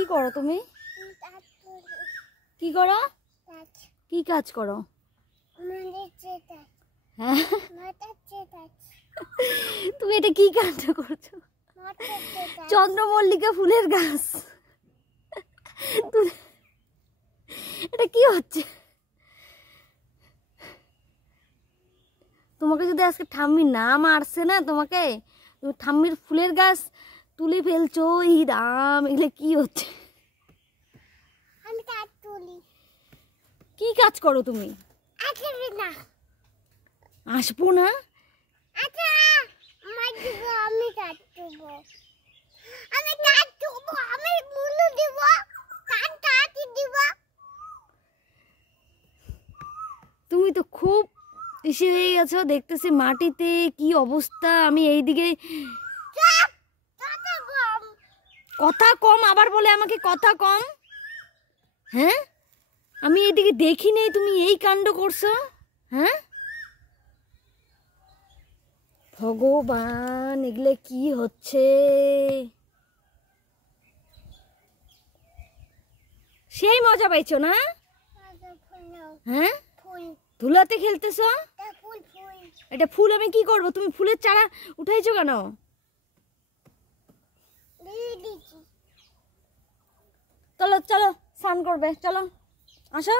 কি করো তুমি? কি করো? কি কাজ করো? হ্যাঁ, তুমি এটা কি কাণ্ড করছো? চন্দ্রমল্লিকা ফুলের গাছ, এটা কি হচ্ছে? তোমাকে যদি আজকে ঠাম্মি না মারছে না, তোমাকে, তুমি ঠাম্মির ফুলের গাছ তুলে ফেলছো, এই রাম, এগুলো কি হচ্ছে? কি কাজ করো তুমি? আসবো না। তুমি তো খুব এসে হয়ে গেছো, দেখতেছি মাটিতে কি অবস্থা। আমি এইদিকে কথা কম, আবার বলে আমাকে কথা কম। হ্যাঁ, আমি এইদিকে দেখি নেই, তুমি এই কাণ্ড করছো। হ্যাঁ, ভগবান, এগুলো কি হচ্ছে? সেই মজা পাইছো না? হ্যাঁ, ধুলাতে খেলতেছো। এটা ফুল, আমি কি করব? তুমি ফুলের চারা উঠাইছো কেন? চলো চলো, স্নান করবে, চলো আসো।